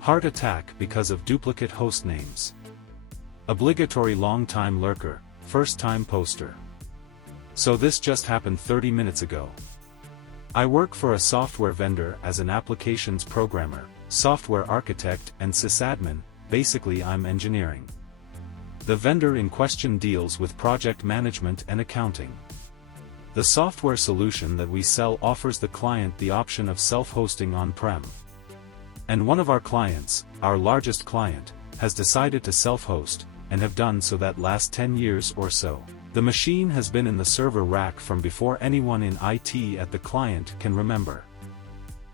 Heart attack because of duplicate host names. Obligatory long-time lurker, first-time poster. So this just happened 30 minutes ago. I work for a software vendor as an applications programmer, software architect and sysadmin. Basically I'm engineering. The vendor in question deals with project management and accounting. The software solution that we sell offers the client the option of self-hosting on-prem. And one of our clients, our largest client, has decided to self-host, and have done so that last 10 years or so. The machine has been in the server rack from before anyone in IT at the client can remember.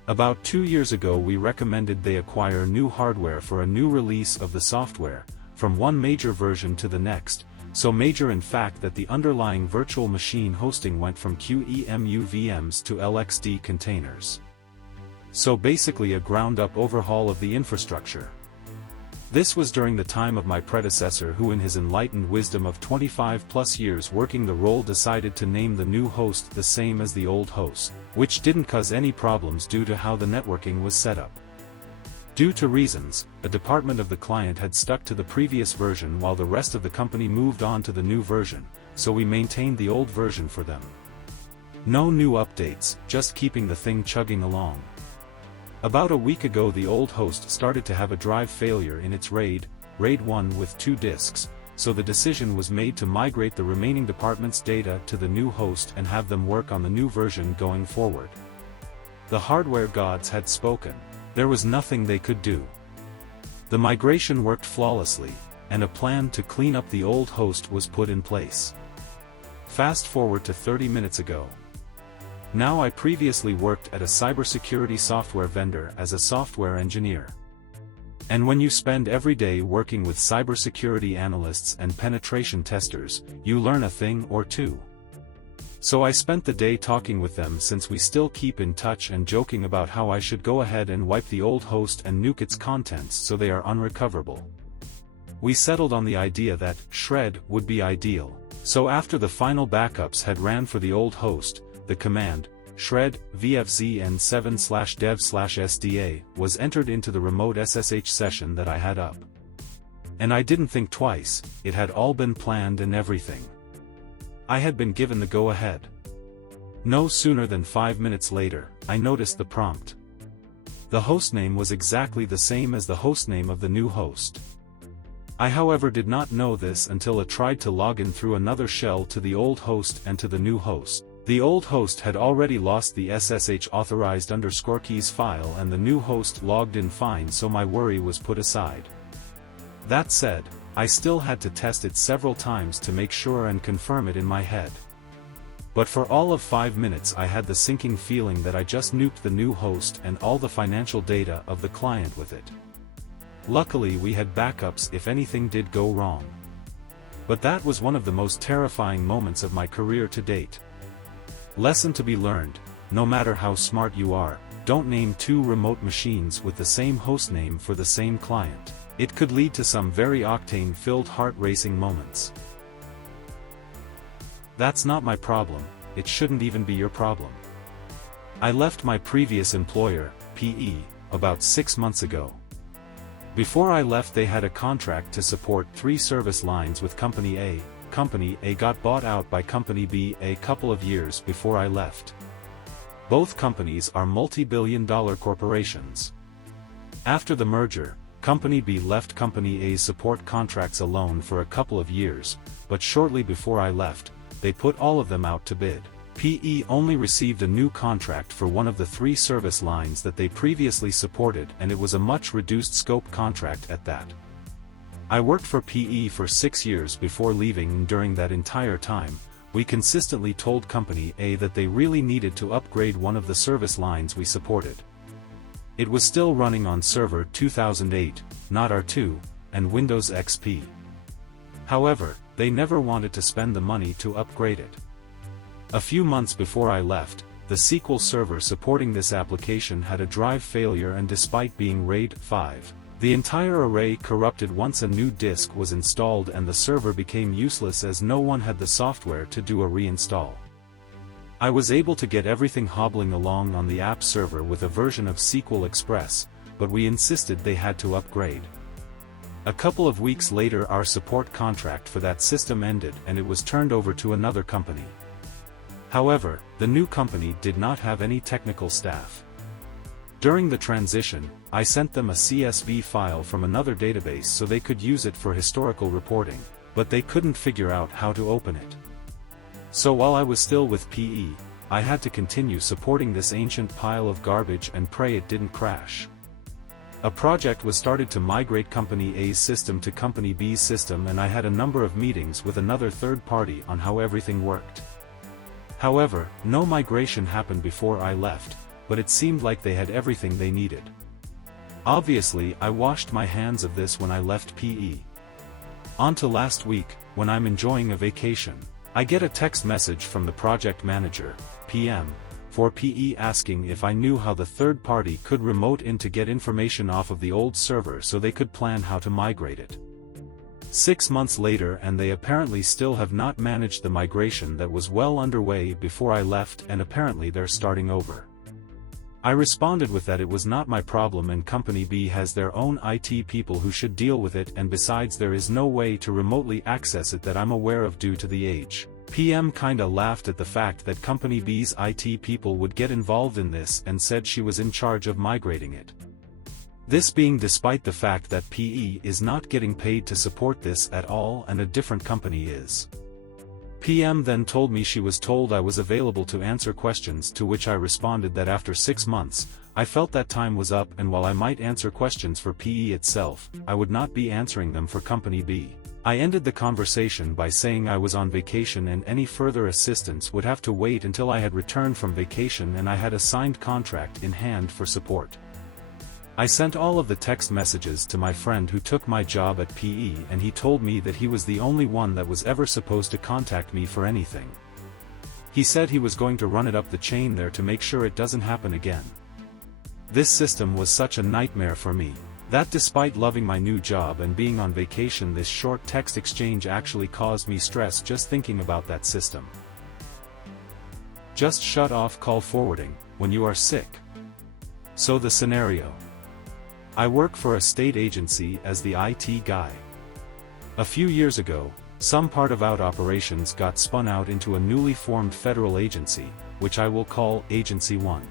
About 2 years ago we recommended they acquire new hardware for a new release of the software, from one major version to the next, so major in fact that the underlying virtual machine hosting went from QEMU VMs to LXD containers. So basically a ground-up overhaul of the infrastructure. This was during the time of my predecessor who in his enlightened wisdom of 25+ years working the role decided to name the new host the same as the old host, which didn't cause any problems due to how the networking was set up. Due to reasons, a department of the client had stuck to the previous version while the rest of the company moved on to the new version, so we maintained the old version for them. No new updates, just keeping the thing chugging along. About a week ago the old host started to have a drive failure in its RAID 1 with 2 disks, so the decision was made to migrate the remaining department's data to the new host and have them work on the new version going forward. The hardware gods had spoken. There was nothing they could do. The migration worked flawlessly, and a plan to clean up the old host was put in place. Fast forward to 30 minutes ago. Now I previously worked at a cybersecurity software vendor as a software engineer. And when you spend every day working with cybersecurity analysts and penetration testers, you learn a thing or two. So I spent the day talking with them since we still keep in touch and joking about how I should go ahead and wipe the old host and nuke its contents so they are unrecoverable. We settled on the idea that shred would be ideal. So after the final backups had ran for the old host, the command, shred, vfzn7/dev/sda, was entered into the remote SSH session that I had up. And I didn't think twice, it had all been planned and everything. I had been given the go-ahead. No sooner than 5 minutes later, I noticed the prompt. The hostname was exactly the same as the hostname of the new host. I however did not know this until I tried to log in through another shell to the old host and to the new host. The old host had already lost the SSH authorized _keys file and the new host logged in fine, so my worry was put aside. That said, I still had to test it several times to make sure and confirm it in my head. But for all of 5 minutes I had the sinking feeling that I just nuked the new host and all the financial data of the client with it. Luckily we had backups if anything did go wrong. But that was one of the most terrifying moments of my career to date. Lesson to be learned: no matter how smart you are, don't name 2 remote machines with the same hostname for the same client. It could lead to some very octane-filled heart-racing moments. That's not my problem, it shouldn't even be your problem. I left my previous employer, PE, about 6 months ago. Before I left they had a contract to support 3 service lines with Company A. Company A got bought out by Company B a couple of years before I left. Both companies are multi-billion-dollar corporations. After the merger, Company B left Company A's support contracts alone for a couple of years, but shortly before I left, they put all of them out to bid. PE only received a new contract for one of the 3 service lines that they previously supported, and it was a much reduced scope contract at that. I worked for PE for 6 years before leaving, and during that entire time, we consistently told Company A that they really needed to upgrade one of the service lines we supported. It was still running on Server 2008, not R2, and Windows XP. However, they never wanted to spend the money to upgrade it. A few months before I left, the SQL server supporting this application had a drive failure, and despite being RAID 5, the entire array corrupted once a new disk was installed, and the server became useless as no one had the software to do a reinstall. I was able to get everything hobbling along on the app server with a version of SQL Express, but we insisted they had to upgrade. A couple of weeks later our support contract for that system ended and it was turned over to another company. However, the new company did not have any technical staff. During the transition, I sent them a CSV file from another database so they could use it for historical reporting, but they couldn't figure out how to open it. So while I was still with PE, I had to continue supporting this ancient pile of garbage and pray it didn't crash. A project was started to migrate Company A's system to Company B's system, and I had a number of meetings with another third party on how everything worked. However, no migration happened before I left, but it seemed like they had everything they needed. Obviously, I washed my hands of this when I left PE. On to last week, when I'm enjoying a vacation. I get a text message from the project manager, PM, for PE asking if I knew how the third party could remote in to get information off of the old server so they could plan how to migrate it. 6 months later and they apparently still have not managed the migration that was well underway before I left, and apparently they're starting over. I responded with that it was not my problem and Company B has their own IT people who should deal with it, and besides there is no way to remotely access it that I'm aware of due to the age. PM kinda laughed at the fact that Company B's IT people would get involved in this and said she was in charge of migrating it. This being despite the fact that PE is not getting paid to support this at all and a different company is. PM then told me she was told I was available to answer questions, to which I responded that after 6 months, I felt that time was up, and while I might answer questions for PE itself, I would not be answering them for Company B. I ended the conversation by saying I was on vacation and any further assistance would have to wait until I had returned from vacation and I had a signed contract in hand for support. I sent all of the text messages to my friend who took my job at PE, and he told me that he was the only one that was ever supposed to contact me for anything. He said he was going to run it up the chain there to make sure it doesn't happen again. This system was such a nightmare for me, that despite loving my new job and being on vacation, this short text exchange actually caused me stress just thinking about that system. Just shut off call forwarding when you are sick. So the scenario. I work for a state agency as the IT guy. A few years ago, some part of out operations got spun out into a newly formed federal agency, which I will call Agency 1.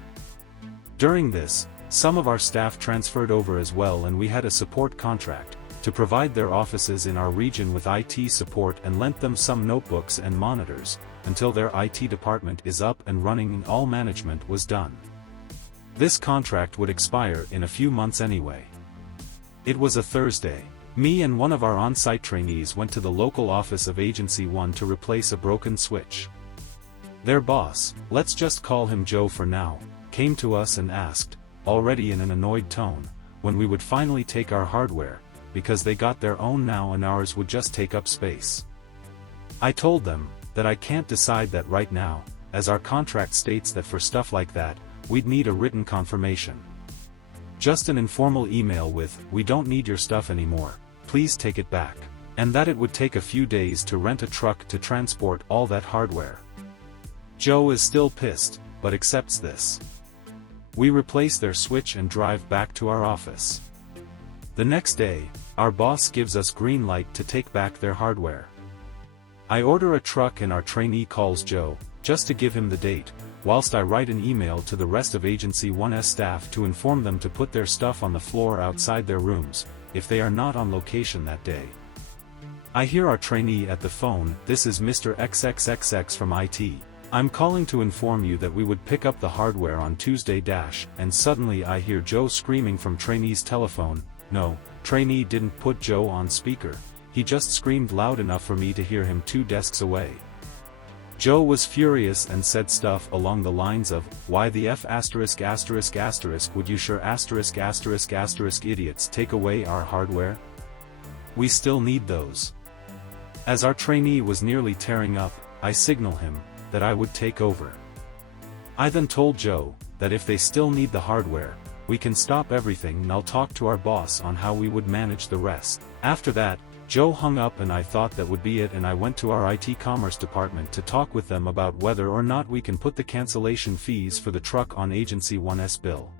During this, some of our staff transferred over as well, and we had a support contract to provide their offices in our region with IT support and lent them some notebooks and monitors until their IT department is up and running and all management was done. This contract would expire in a few months anyway. It was a Thursday. Me and one of our on-site trainees went to the local office of Agency 1 to replace a broken switch. Their boss, let's just call him Joe for now, came to us and asked, already in an annoyed tone, when we would finally take our hardware, because they got their own now and ours would just take up space. I told them that I can't decide that right now, as our contract states that for stuff like that, we'd need a written confirmation. Just an informal email with, "We don't need your stuff anymore, please take it back," and that it would take a few days to rent a truck to transport all that hardware. Joe is still pissed, but accepts this. We replace their switch and drive back to our office. The next day, our boss gives us green light to take back their hardware. I order a truck and our trainee calls Joe, just to give him the date, whilst I write an email to the rest of Agency 1's staff to inform them to put their stuff on the floor outside their rooms, if they are not on location that day. I hear our trainee at the phone, "This is Mr. XXXX from IT. I'm calling to inform you that we would pick up the hardware on Tuesday " and suddenly I hear Joe screaming from trainee's telephone. No, trainee didn't put Joe on speaker, he just screamed loud enough for me to hear him 2 desks away. Joe was furious and said stuff along the lines of, "Why the F*** would you sure **** idiots take away our hardware? We still need those." As our trainee was nearly tearing up, I signal him that I would take over. I then told Joe that if they still need the hardware, we can stop everything and I'll talk to our boss on how we would manage the rest. After that, Joe hung up and I thought that would be it, and I went to our IT commerce department to talk with them about whether or not we can put the cancellation fees for the truck on Agency 1's bill.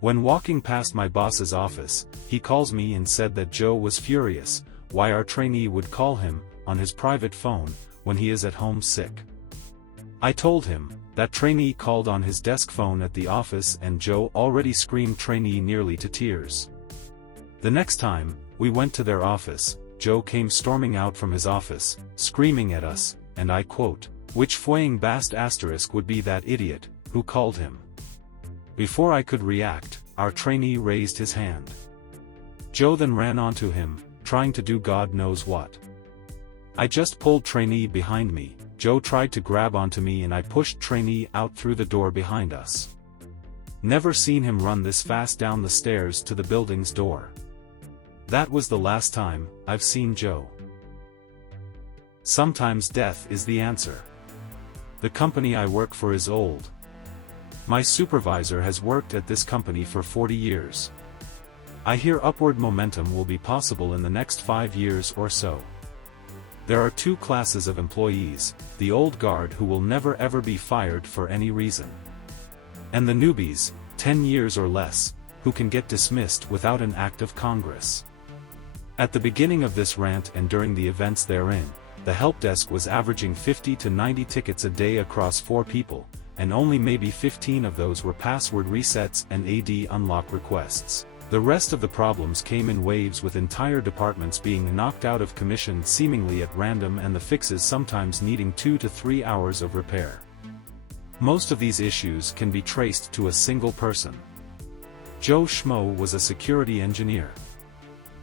When walking past my boss's office, he calls me and said that Joe was furious, why our trainee would call him, on his private phone, when he is at home sick. I told him, that trainee called on his desk phone at the office and Joe already screamed trainee nearly to tears. The next time, we went to their office, Joe came storming out from his office, screaming at us, and I quote, "Which fwaying bast asterisk would be that idiot, who called him?" Before I could react, our trainee raised his hand. Joe then ran onto him, trying to do God knows what. I just pulled trainee behind me, Joe tried to grab onto me and I pushed trainee out through the door behind us. Never seen him run this fast down the stairs to the building's door. That was the last time I've seen Joe. Sometimes death is the answer. The company I work for is old. My supervisor has worked at this company for 40 years. I hear upward momentum will be possible in the next 5 years or so. There are two classes of employees, the old guard who will never ever be fired for any reason. And the newbies, 10 years or less, who can get dismissed without an act of Congress. At the beginning of this rant and during the events therein, the help desk was averaging 50 to 90 tickets a day across 4 people, and only maybe 15 of those were password resets and AD unlock requests. The rest of the problems came in waves with entire departments being knocked out of commission seemingly at random and the fixes sometimes needing 2 to 3 hours of repair. Most of these issues can be traced to a single person. Joe Schmo was a security engineer.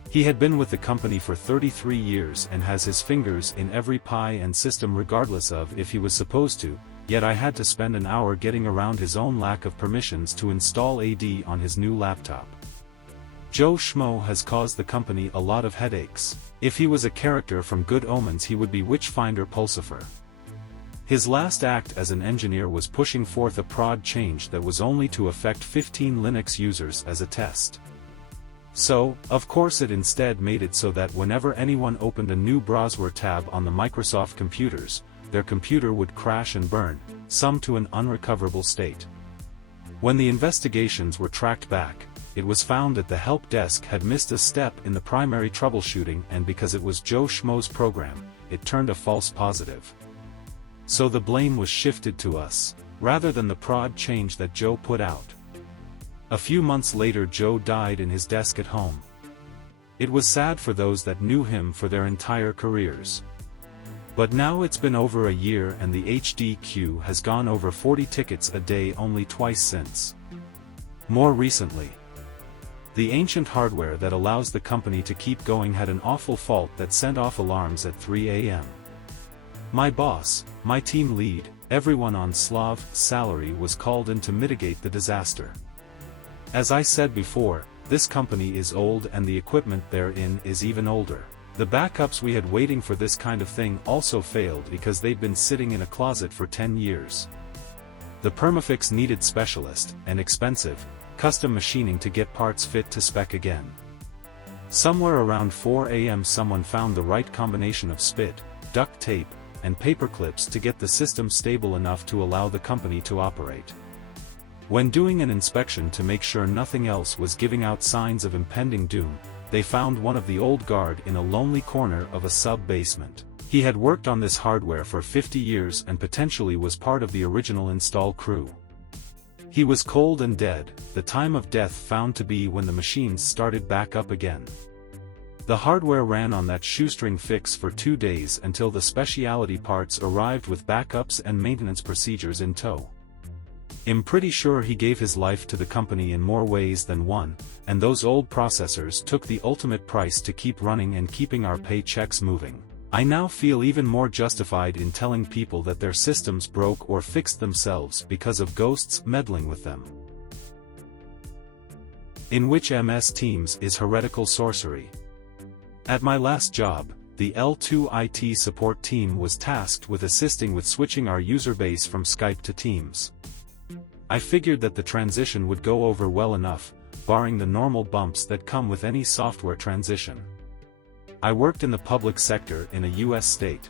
He had been with the company for 33 years and has his fingers in every pie and system regardless of if he was supposed to, yet I had to spend an hour getting around his own lack of permissions to install AD on his new laptop. Joe Schmo has caused the company a lot of headaches. If he was a character from Good Omens he would be Witchfinder Pulsifer. His last act as an engineer was pushing forth a prod change that was only to affect 15 Linux users as a test. So, of course it instead made it so that whenever anyone opened a new browser tab on the Microsoft computers, their computer would crash and burn, some to an unrecoverable state. When the investigations were tracked back, it was found that the help desk had missed a step in the primary troubleshooting and because it was Joe Schmo's program, it turned a false positive. So the blame was shifted to us, rather than the prod change that Joe put out. A few months later Joe died in his desk at home. It was sad for those that knew him for their entire careers. But now it's been over a year and the HDQ has gone over 40 tickets a day only twice since. More recently, the ancient hardware that allows the company to keep going had an awful fault that sent off alarms at 3 a.m. My boss, my team lead, everyone on Slav salary was called in to mitigate the disaster. As I said before, this company is old and the equipment therein is even older. The backups we had waiting for this kind of thing also failed because they'd been sitting in a closet for 10 years. The permafix needed specialist, and expensive, custom machining to get parts fit to spec again. Somewhere around 4 a.m. someone found the right combination of spit, duct tape, and paper clips to get the system stable enough to allow the company to operate. When doing an inspection to make sure nothing else was giving out signs of impending doom, they found one of the old guard in a lonely corner of a sub-basement. He had worked on this hardware for 50 years and potentially was part of the original install crew. He was cold and dead, the time of death found to be when the machines started back up again. The hardware ran on that shoestring fix for 2 days until the specialty parts arrived with backups and maintenance procedures in tow. I'm pretty sure he gave his life to the company in more ways than one, and those old processors took the ultimate price to keep running and keeping our paychecks moving. I now feel even more justified in telling people that their systems broke or fixed themselves because of ghosts meddling with them. In which MS Teams is heretical sorcery. At my last job, the L2 IT support team was tasked with assisting with switching our user base from Skype to Teams. I figured that the transition would go over well enough, barring the normal bumps that come with any software transition. I worked in the public sector in a US state.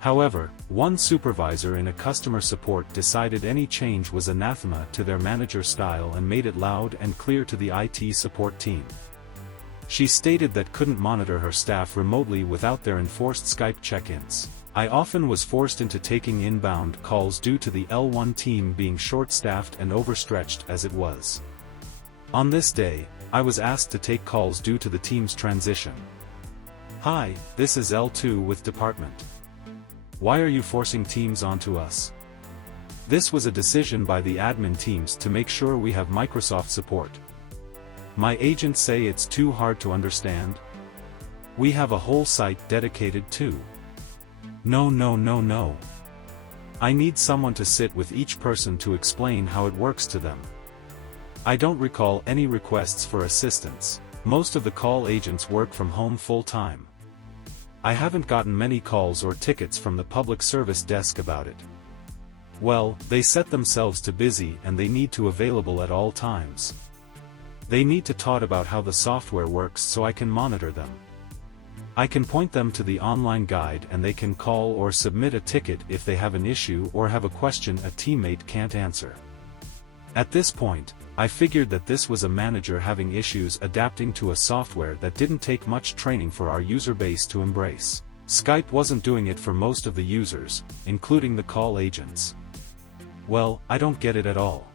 However, one supervisor in a customer support decided any change was anathema to their manager style and made it loud and clear to the IT support team. She stated that couldn't monitor her staff remotely without their enforced Skype check-ins. I often was forced into taking inbound calls due to the L1 team being short-staffed and overstretched as it was. On this day, I was asked to take calls due to the team's transition. "Hi, this is L2 with department. Why are you forcing Teams onto us?" This was a decision by the admin teams to make sure we have Microsoft support. My agents say it's too hard to understand. We have a whole site dedicated to. No. I need someone to sit with each person to explain how it works to them. I don't recall any requests for assistance. Most of the call agents work from home full-time. I haven't gotten many calls or tickets from the public service desk about it. Well, they set themselves to busy and they need to available at all times. They need to taught about how the software works so I can monitor them. I can point them to the online guide and they can call or submit a ticket if they have an issue or have a question a teammate can't answer. At this point, I figured that this was a manager having issues adapting to a software that didn't take much training for our user base to embrace. Skype wasn't doing it for most of the users, including the call agents. Well, I don't get it at all.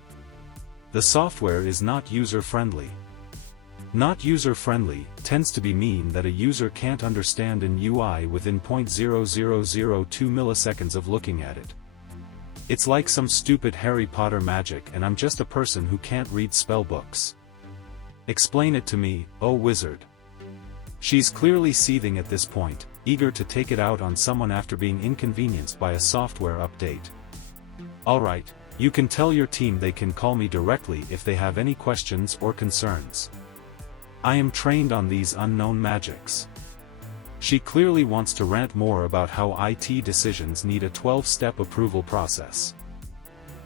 The software is not user-friendly. Not user-friendly tends to be mean that a user can't understand an UI within 0.0002 milliseconds of looking at it. It's like some stupid Harry Potter magic and I'm just a person who can't read spell books. Explain it to me, oh wizard. She's clearly seething at this point, eager to take it out on someone after being inconvenienced by a software update. Alright, you can tell your team they can call me directly if they have any questions or concerns. I am trained on these unknown magics. She clearly wants to rant more about how IT decisions need a 12-step approval process.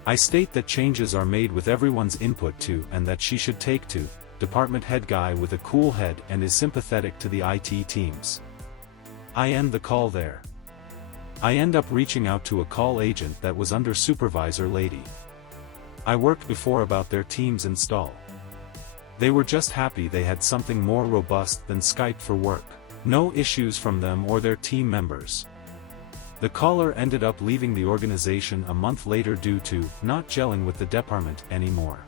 I state that changes are made with everyone's input too and that she should take to department head guy with a cool head and is sympathetic to the IT teams. I end the call there. I end up reaching out to a call agent that was under supervisor lady. I worked before about their Teams install. They were just happy they had something more robust than Skype for work. No issues from them or their team members. The caller ended up leaving the organization a month later due to not gelling with the department anymore.